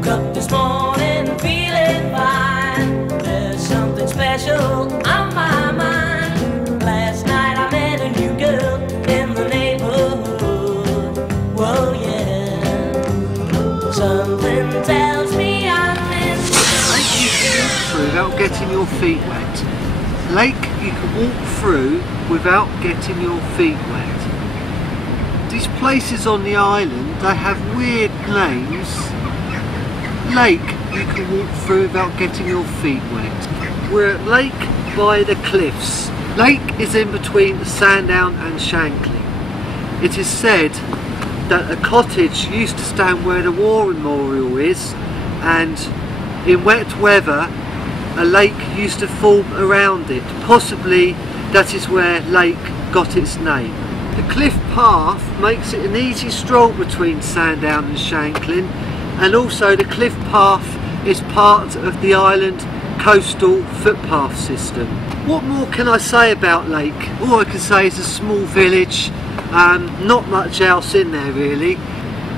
Woke up this morning feeling fine. There's something special on my mind. Last night I met a new girl in the neighborhood. Whoa, yeah. Something tells me I'm in. Lake you can walk through without getting your feet wet. Lake you can walk through without getting your feet wet. These places on the island, they have weird names. Lake you can walk through without getting your feet wet. We're at Lake by the Cliffs. Lake is in between Sandown and Shanklin. It is said that a cottage used to stand where the war memorial is, and in wet weather a lake used to form around it. Possibly that is where Lake got its name. The cliff path makes it an easy stroll between Sandown and Shanklin, and also the cliff path is part of the island coastal footpath system. What more can I say about Lake? All I can say is a small village, not much else in there really.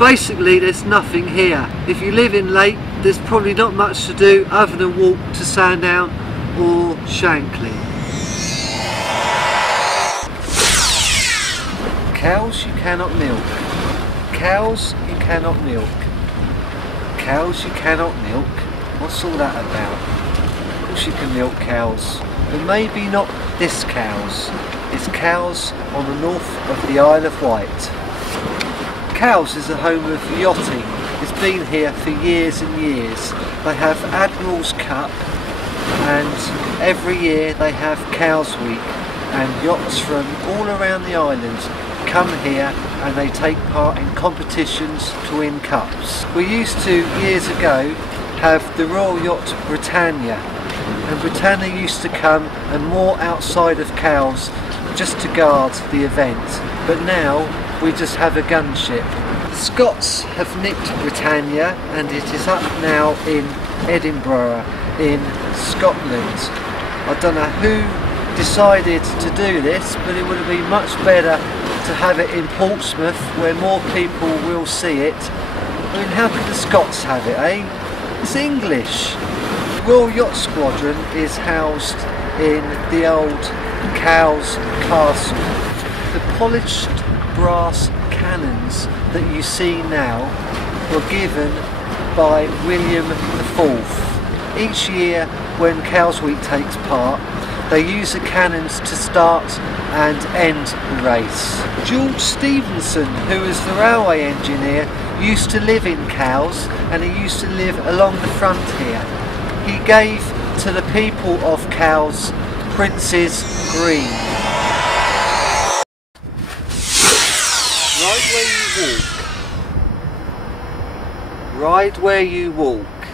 Basically there's nothing here. If you live in Lake, there's probably not much to do other than walk to Sandown or Shanklin. Cows you cannot milk. Cows you cannot milk. Cows you cannot milk. What's all that about? Of course you can milk cows, but maybe not this cows. It's cows on the north of the Isle of Wight. Cowes is a home of yachting. It's been here for years and years. They have Admiral's Cup, and every year they have Cows Week, and yachts from all around the island come here and they take part in competitions to win cups. We used to, years ago, have the Royal Yacht Britannia, and Britannia used to come and moor outside of Cowes just to guard the event, but now we just have a gunship. The Scots have nicked Britannia and it is up now in Edinburgh in Scotland. I don't know who decided to do this, but it would have been much better to have it in Portsmouth where more people will see it. I mean, how could the Scots have it, eh? It's English. The Royal Yacht Squadron is housed in the old Cowes Castle. The polished brass cannons that you see now were given by William IV. Each year when Cowes Week takes part, they use the cannons to start and end the race. George Stephenson, who is the railway engineer, used to live in Cowes, and he used to live along the front here. He gave to the people of Cowes Prince's Green. Ride where you walk. Ride where you walk.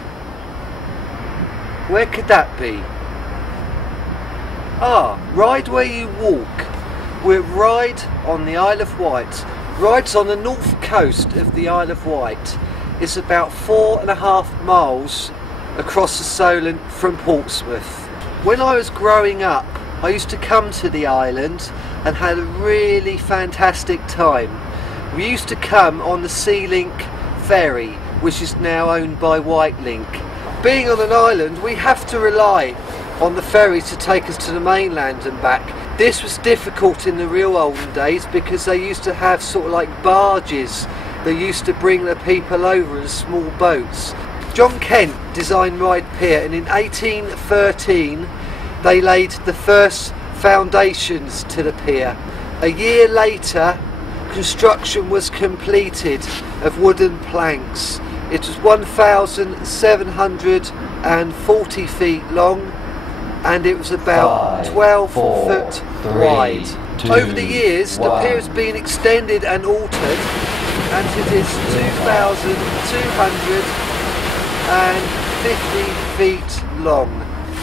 Where could that be? Ah, Ride Where You Walk. We're at Ryde on the Isle of Wight. Ryde's on the north coast of the Isle of Wight. It's about 4.5 miles across the Solent from Portsmouth. When I was growing up, I used to come to the island and had a really fantastic time. We used to come on the Sea Link ferry, which is now owned by White Link. Being on an island, we have to rely on the ferry to take us to the mainland and back. This was difficult in the real olden days because they used to have sort of like barges. They used to bring the people over in small boats. John Kent designed Ryde Pier, and in 1813 they laid the first foundations to the pier. A year later construction was completed of wooden planks. It was 1,740 feet long, and it was about 12 foot wide. Over the years, the pier has been extended and altered, and it is 2,250 feet long.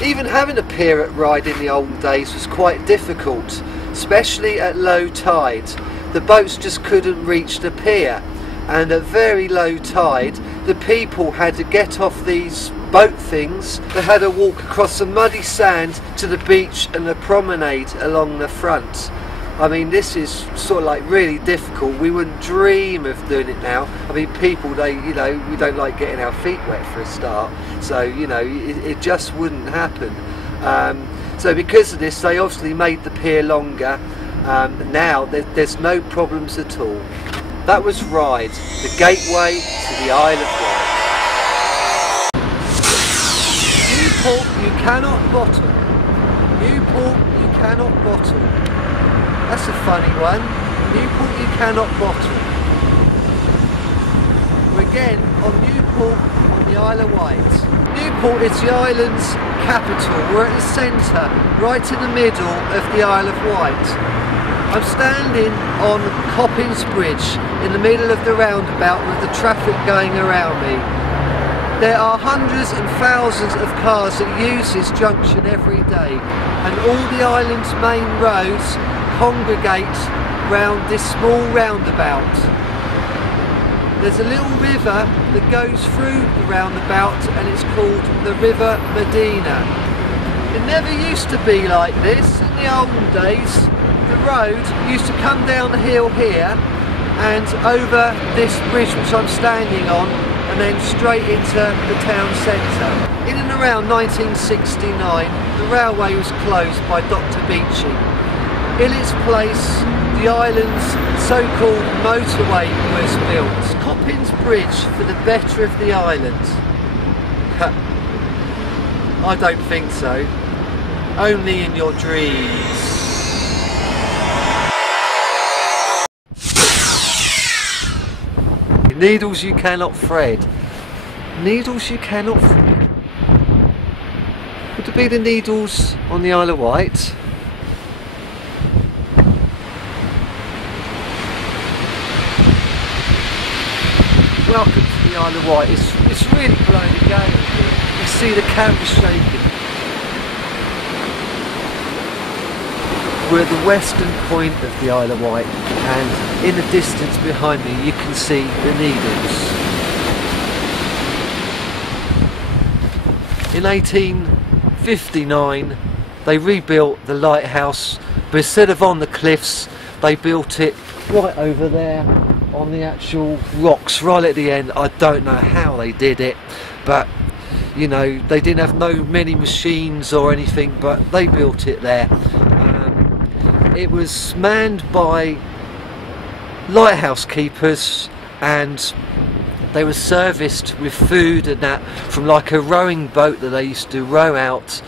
Even having a pier at Ryde in the old days was quite difficult, especially at low tide. The boats just couldn't reach the pier, and at very low tide, the people had to get off these boat things. They had to walk across the muddy sand to the beach and the promenade along the front. I mean, this is sort of like really difficult. We wouldn't dream of doing it now. I mean, people, we don't like getting our feet wet for a start, so it just wouldn't happen. So because of this, they obviously made the pier longer. Now there's no problems at all. That was Ryde, the gateway to the Isle of Wight. Newport you cannot bottle. Newport you cannot bottle. That's a funny one. Newport you cannot bottle. We're again on Newport on the Isle of Wight. Newport is the island's capital. We're at the centre, right in the middle of the Isle of Wight. I'm standing on Coppins Bridge in the middle of the roundabout with the traffic going around me. There are hundreds and thousands of cars that use this junction every day, and all the island's main roads congregate round this small roundabout. There's a little river that goes through the roundabout and it's called the River Medina. It never used to be like this. In the olden days, the road used to come down the hill here and over this bridge which I'm standing on, and then straight into the town centre. In and around 1969, the railway was closed by Dr. Beeching. In its place, the island's so-called motorway was built. Coppins Bridge for the better of the island. I don't think so. Only in your dreams. Needles you cannot thread. Needles you cannot thread. Would it be the needles on the Isle of Wight? Welcome to the Isle of Wight. It's really blowing a gale here. You see the camera shaking. We're at the western point of the Isle of Wight, and in the distance behind me you can see the Needles. In 1859 they rebuilt the lighthouse, but instead of on the cliffs they built it right over there on the actual rocks right at the end. I don't know how they did it, but they didn't have many machines or anything, but they built it there. It was manned by lighthouse keepers, and they were serviced with food and that from like a rowing boat that they used to row out,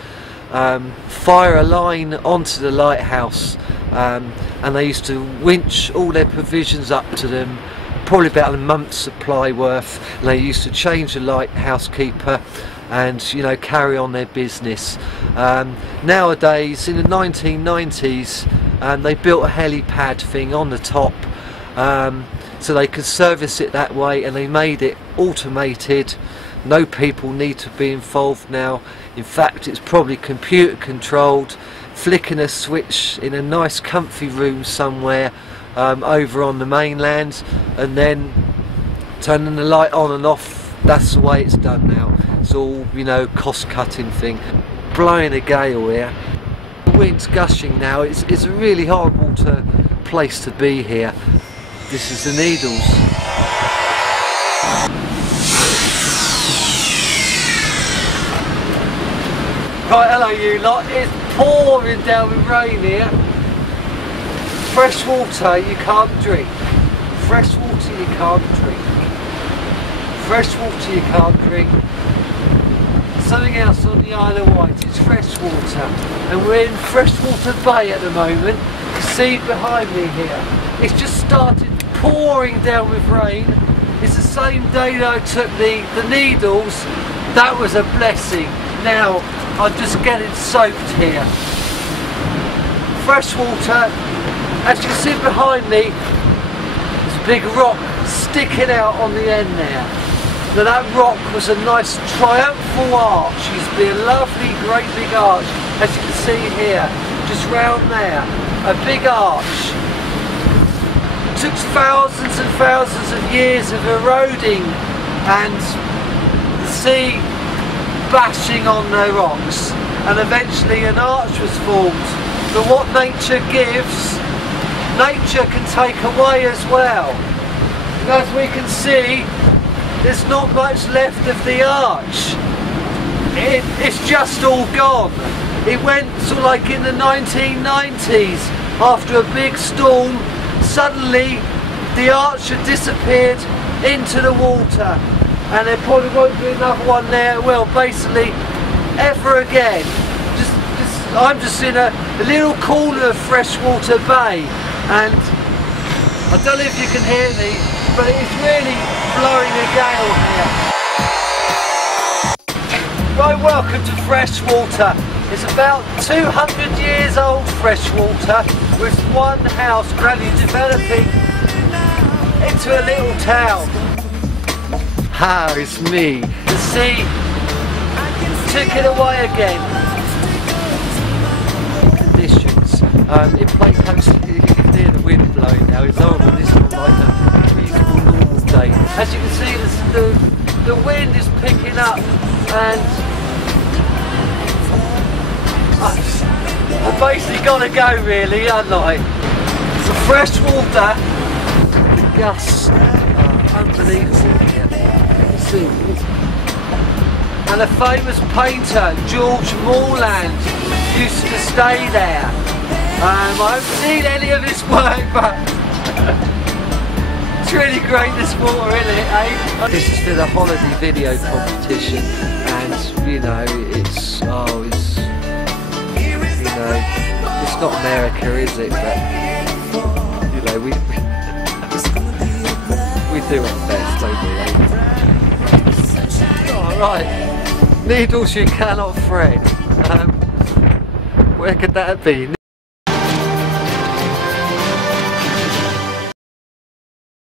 fire a line onto the lighthouse, and they used to winch all their provisions up to them, probably about a month's supply worth, and they used to change the lighthouse keeper and carry on their business. Nowadays, in the 1990s, they built a helipad thing on the top, so they could service it that way, and they made it automated. No people need to be involved now. In fact, it's probably computer controlled, flicking a switch in a nice comfy room somewhere over on the mainland, and then turning the light on and off. That's the way it's done now. It's all cost cutting thing. Blowing a gale here. The wind's gushing now. It's a really horrible place to be here. This is the Needles. Right, hello you lot. It's pouring down with rain here. Fresh water you can't drink. Fresh water you can't drink. Fresh water you can't drink. Something else on the Isle of Wight, it's fresh water, and we're in Freshwater Bay at the moment. You see behind me here, it's just started pouring down with rain. It's the same day that I took the Needles. That was a blessing. Now I'm just getting soaked here. Fresh water. As you see behind me, there's a big rock sticking out on the end there. Now that rock was a nice triumphal arch. It used to be a lovely great big arch, as you can see here, just round there, a big arch. It took thousands and thousands of years of eroding and the sea bashing on the rocks, and eventually an arch was formed. But what nature gives, nature can take away as well. And as we can see, there's not much left of the arch. It's just all gone. It went sort of like in the 1990s, after a big storm, suddenly the arch had disappeared into the water, and there probably won't be another one there, well, basically ever again. I'm just in a little corner of Freshwater Bay, and I don't know if you can hear me, but it's really blowing a gale here. Right, welcome to Freshwater. It's about 200 years old, Freshwater, with one house gradually developing into a little town. Ah, it's me. The sea took it away again. Conditions. In Play Coast, you can hear the wind blowing now. It's horrible. This is not like a beautiful normal day. As you can see, the wind is picking up, and I've basically got to go, really, haven't I? The Freshwater, the gusts are unbelievable here. See. And a famous painter, George Moorland, used to stay there. I haven't seen any of his work, but it's really great, this water, isn't it, eh? This is for the holiday video competition, and you know, it's not America, is it? But you know, we do our best, don't we? Alright, needles you cannot thread. Where could that be?